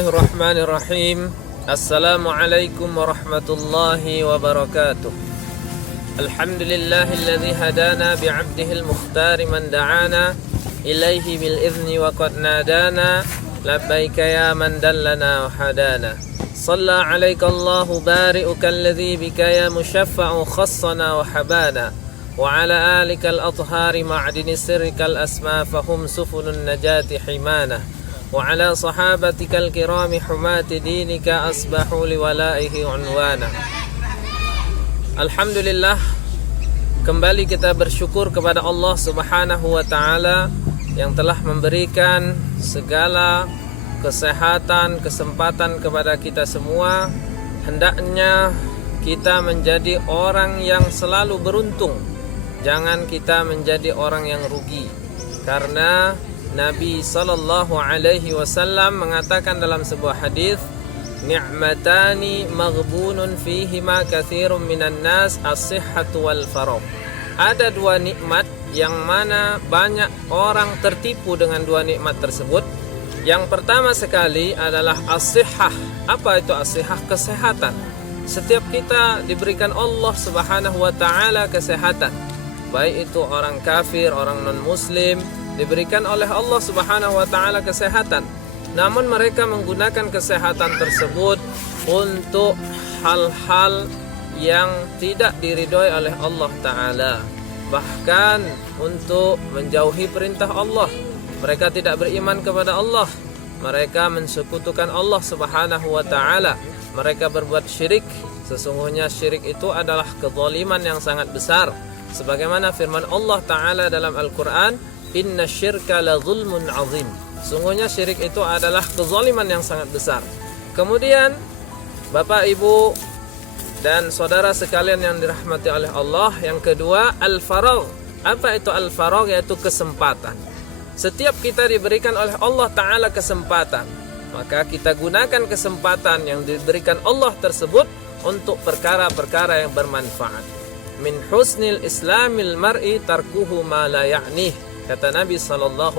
Bismillahirrahmanirrahim. Assalamualaikum warahmatullahi wabarakatuh. Alhamdulillahilladzi hadana bi'abdihil mukhtari man da'ana ilaihi bil izni wa qad nadana labbaika ya man dallana wa hadana. Shalla 'alaika Allahu bari'uka alladzi bika ya musyaffa'u khassana wa habana wa 'ala alikal athhari ma'dini sirrikal asma fahum sufulun najati himana. Wa ala sahabatikal kirami humati dinika asbahu liwalaihi unwana. Alhamdulillah, kembali kita bersyukur kepada Allah Subhanahu wa ta'ala yang telah memberikan segala kesehatan, kesempatan kepada kita semua. Hendaknya kita menjadi orang yang selalu beruntung, jangan kita menjadi orang yang rugi. Karena Nabi sallallahu alaihi wasallam mengatakan dalam sebuah hadis, ni'matani maghbunun fihima katsirun minan nas as-sihhatu wal faragh. Ada dua nikmat yang mana banyak orang tertipu dengan dua nikmat tersebut. Yang pertama sekali adalah as-sihhah. Apa itu as-sihhah? Kesehatan. Setiap kita diberikan Allah Subhanahu wa taala kesehatan. Baik itu orang kafir, orang non-muslim, diberikan oleh Allah Subhanahu wa ta'ala kesehatan. Namun mereka menggunakan kesehatan tersebut untuk hal-hal yang tidak diridhoi oleh Allah Ta'ala. Bahkan untuk menjauhi perintah Allah. Mereka tidak beriman kepada Allah. Mereka mensekutukan Allah Subhanahu wa ta'ala. Mereka berbuat syirik. Sesungguhnya syirik itu adalah kezaliman yang sangat besar. Sebagaimana firman Allah Ta'ala dalam Al-Quran, inna syirka la zulmun azim. Sungguhnya syirik itu adalah kezaliman yang sangat besar. Kemudian Bapak, Ibu, dan saudara sekalian yang dirahmati oleh Allah, yang kedua al-faragh. Apa itu al-faragh? Yaitu kesempatan. Setiap kita diberikan oleh Allah Ta'ala kesempatan, maka kita gunakan kesempatan yang diberikan Allah tersebut untuk perkara-perkara yang bermanfaat. Min husnil islamil mar'i tarkuhu ma la ya'nih. Kata Nabi SAW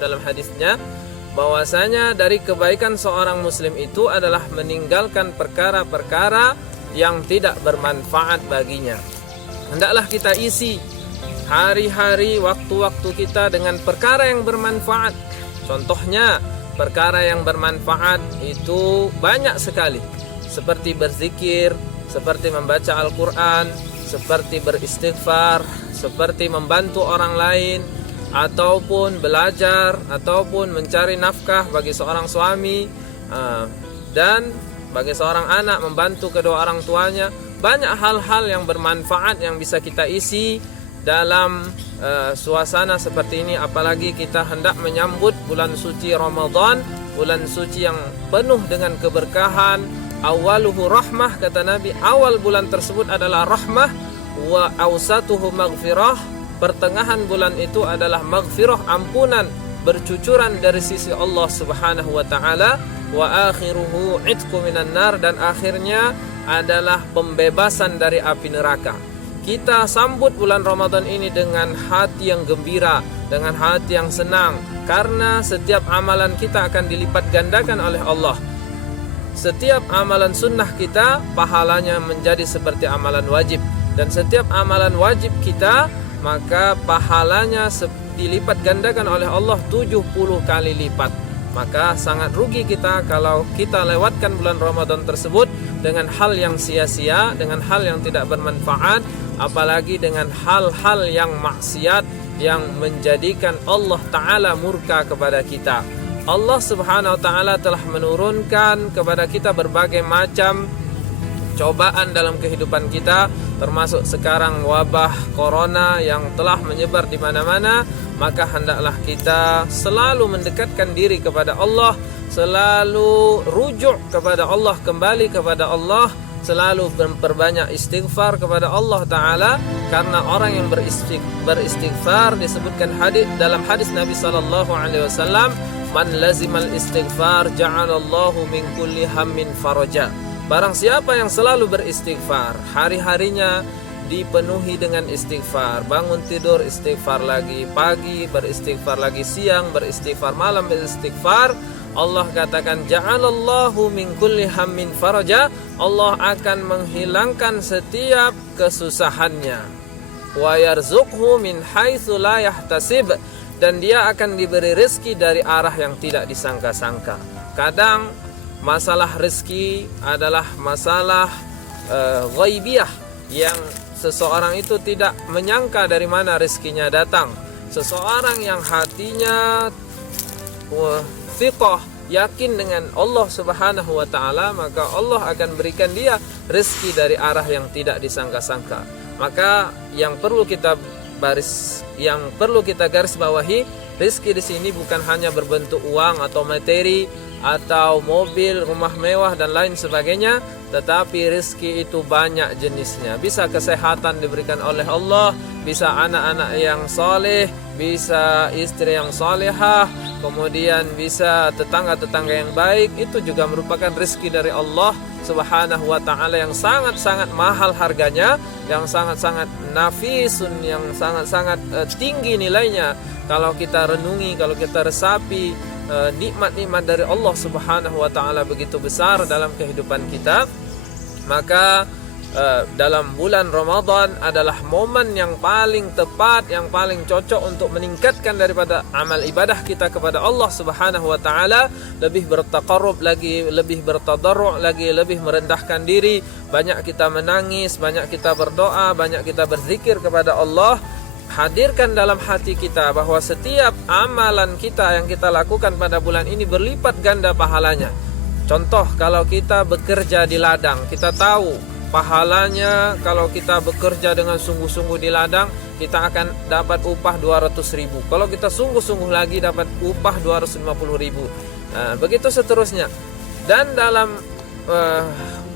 dalam hadisnya, bahwasanya dari kebaikan seorang muslim itu adalah meninggalkan perkara-perkara yang tidak bermanfaat baginya. Hendaklah kita isi hari-hari, waktu-waktu kita dengan perkara yang bermanfaat. Contohnya, perkara yang bermanfaat itu banyak sekali. Seperti berzikir, seperti membaca Al-Quran, seperti beristighfar, seperti membantu orang lain, ataupun belajar, ataupun mencari nafkah bagi seorang suami, dan bagi seorang anak membantu kedua orang tuanya. Banyak hal-hal yang bermanfaat yang bisa kita isi dalam suasana seperti ini. Apalagi kita hendak menyambut bulan suci Ramadan, bulan suci yang penuh dengan keberkahan. Awaluhu rahmah, kata Nabi, awal bulan tersebut adalah rahmah, wa awsatuhu maghfirah. Pertengahan bulan itu adalah maghfirah, ampunan, bercucuran dari sisi Allah Subhanahu wa ta'ala. Wa akhiruhu itqu minan nar, dan akhirnya adalah pembebasan dari api neraka. Kita sambut bulan Ramadan ini dengan hati yang gembira, dengan hati yang senang, karena setiap amalan kita akan dilipat gandakan oleh Allah. Setiap amalan sunnah kita pahalanya menjadi seperti amalan wajib, dan setiap amalan wajib kita maka pahalanya dilipat gandakan oleh Allah 70 kali lipat. Maka sangat rugi kita kalau kita lewatkan bulan Ramadan tersebut dengan hal yang sia-sia, dengan hal yang tidak bermanfaat, apalagi dengan hal-hal yang maksiat yang menjadikan Allah Ta'ala murka kepada kita. Allah Subhanahu wa ta'ala telah menurunkan kepada kita berbagai macam cobaan dalam kehidupan kita, termasuk sekarang wabah corona yang telah menyebar di mana-mana. Maka hendaklah kita selalu mendekatkan diri kepada Allah, selalu rujuk kepada Allah, kembali kepada Allah, selalu memperbanyak istighfar kepada Allah Ta'ala. Karena orang yang beristighfar disebutkan dalam hadis Nabi SAW, man lazimal istighfar ja'alallahu min kulli hammin faraja. Barang siapa yang selalu beristighfar, hari-harinya dipenuhi dengan istighfar. Bangun tidur istighfar lagi, pagi beristighfar lagi, siang beristighfar, malam beristighfar, Allah katakan ja'alallahu min kulli hammin faraja, Allah akan menghilangkan setiap kesusahannya. Wa yarzuqhu min haitsu la yahtasib, dan dia akan diberi rezeki dari arah yang tidak disangka-sangka. Kadang masalah rezeki adalah masalah ghaibiyah yang seseorang itu tidak menyangka dari mana rezekinya datang. Seseorang yang hatinya thiqah, yakin dengan Allah Subhanahu wa taala, maka Allah akan berikan dia rezeki dari arah yang tidak disangka-sangka. Maka yang perlu kita garis bawahi, rezeki di sini bukan hanya berbentuk uang atau materi atau mobil, rumah mewah dan lain sebagainya, tetapi rezeki itu banyak jenisnya. Bisa kesehatan diberikan oleh Allah, bisa anak-anak yang soleh, bisa istri yang solehah, kemudian bisa tetangga-tetangga yang baik. Itu juga merupakan rezeki dari Allah Subhanahu wa ta'ala yang sangat-sangat mahal harganya, yang sangat-sangat nafisun, yang sangat-sangat tinggi nilainya. Kalau kita renungi, kalau kita resapi, nikmat-nikmat dari Allah Subhanahu wa ta'ala begitu besar dalam kehidupan kita. Maka dalam bulan Ramadan adalah momen yang paling tepat, yang paling cocok untuk meningkatkan daripada amal ibadah kita kepada Allah Subhanahu wa ta'ala, lebih bertaqarrub lagi, lebih bertadarru' lagi, lebih merendahkan diri, banyak kita menangis, banyak kita berdoa, banyak kita berzikir kepada Allah. Hadirkan dalam hati kita bahwa setiap amalan kita yang kita lakukan pada bulan ini berlipat ganda pahalanya. Contoh, kalau kita bekerja di ladang, kita tahu pahalanya kalau kita bekerja dengan sungguh-sungguh di ladang, kita akan dapat upah 200.000. Kalau kita sungguh-sungguh lagi dapat upah 250.000. Nah, begitu seterusnya. Dan dalam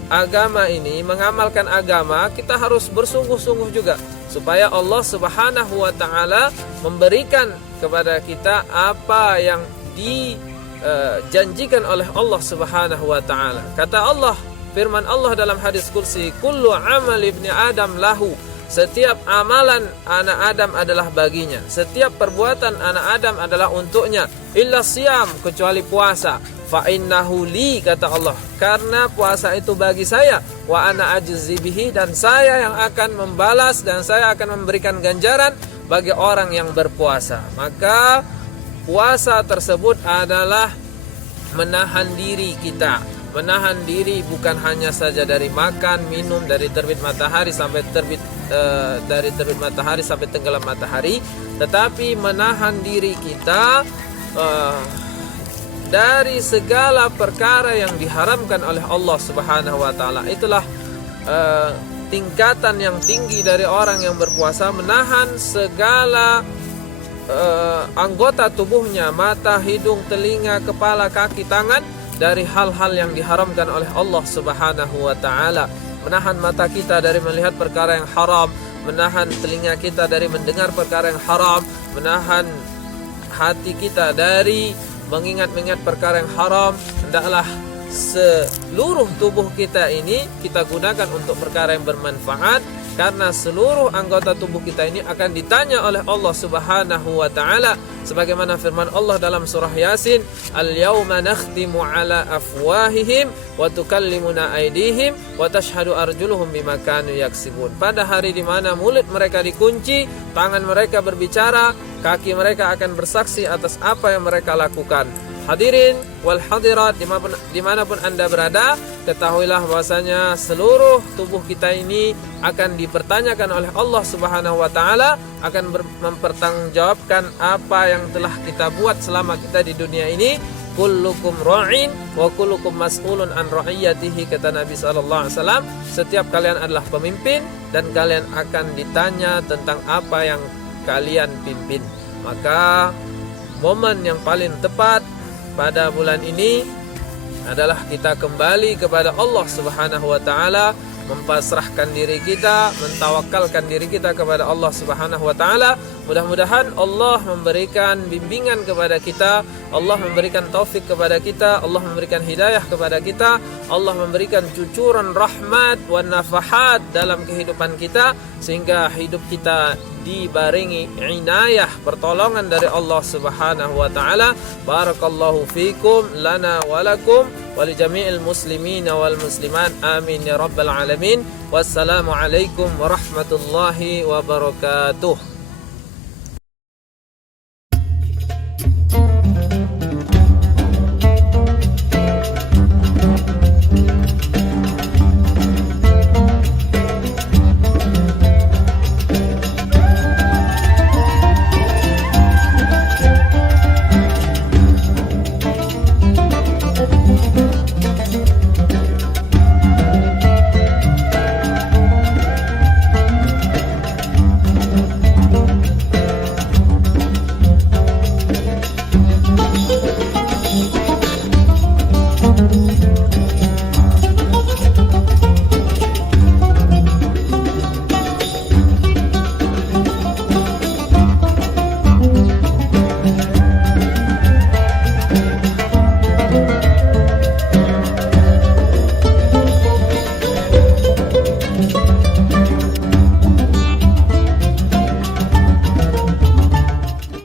agama ini, mengamalkan agama, kita harus bersungguh-sungguh juga supaya Allah Subhanahu wa ta'ala memberikan kepada kita apa yang dijanjikan oleh Allah Subhanahu wa ta'ala. Kata Allah, firman Allah dalam hadis kursi, kullu amal ibni Adam lahu, setiap amalan anak Adam adalah baginya, setiap perbuatan anak Adam adalah untuknya, illa siyam, kecuali puasa. Fa innahu li, kata Allah, karena puasa itu bagi saya, wa ana ajzi bihi, dan saya yang akan membalas dan saya akan memberikan ganjaran bagi orang yang berpuasa. Maka puasa tersebut adalah menahan diri kita, menahan diri bukan hanya saja dari makan, minum, dari terbit matahari sampai dari terbit matahari sampai tenggelam matahari, tetapi menahan diri kita dari segala perkara yang diharamkan oleh Allah Subhanahu wa ta'ala. Itulah tingkatan yang tinggi dari orang yang berpuasa, menahan segala anggota tubuhnya, mata, hidung, telinga, kepala, kaki, tangan, dari hal-hal yang diharamkan oleh Allah Subhanahu wa ta'ala. Menahan mata kita dari melihat perkara yang haram, menahan telinga kita dari mendengar perkara yang haram, menahan hati kita dari mengingat-ingat perkara yang haram. Hendaklah seluruh tubuh kita ini kita gunakan untuk perkara yang bermanfaat, karena seluruh anggota tubuh kita ini akan ditanya oleh Allah Subhanahu wa ta'ala, sebagaimana firman Allah dalam surah Yasin, al-yawma nakhtimu ala afwahihim wa tukallimuna aydihim wa tashhadu arjuluhum bima kanu yaksibun. Pada hari di mana mulut mereka dikunci, tangan mereka berbicara, kaki mereka akan bersaksi atas apa yang mereka lakukan. Hadirin wal hadirat, dimanapun Anda berada, ketahuilah bahwasanya seluruh tubuh kita ini akan dipertanyakan oleh Allah Subhanahu wa ta'ala, akan mempertanggungjawabkan apa yang telah kita buat selama kita di dunia ini. Kullukum ra'in wa kullukum mas'ulun an ra'iyatihi, kata Nabi SAW. Setiap kalian adalah pemimpin dan kalian akan ditanya tentang apa yang kalian pimpin. Maka momen yang paling tepat pada bulan ini adalah kita kembali kepada Allah Subhanahu wa ta'ala, mempasrahkan diri kita, mentawakalkan diri kita kepada Allah Subhanahu wa taala. Mudah-mudahan Allah memberikan bimbingan kepada kita, Allah memberikan taufik kepada kita, Allah memberikan hidayah kepada kita, Allah memberikan cucuran rahmat wan nafahat dalam kehidupan kita, sehingga hidup kita dibarengi inayah, pertolongan dari Allah Subhanahu wa taala. Barakallahu fikum lana wa lakum wa li jami'il muslimina wal muslimat. Amin ya rabbal alamin. Wassalamu alaikum warahmatullahi wabarakatuh.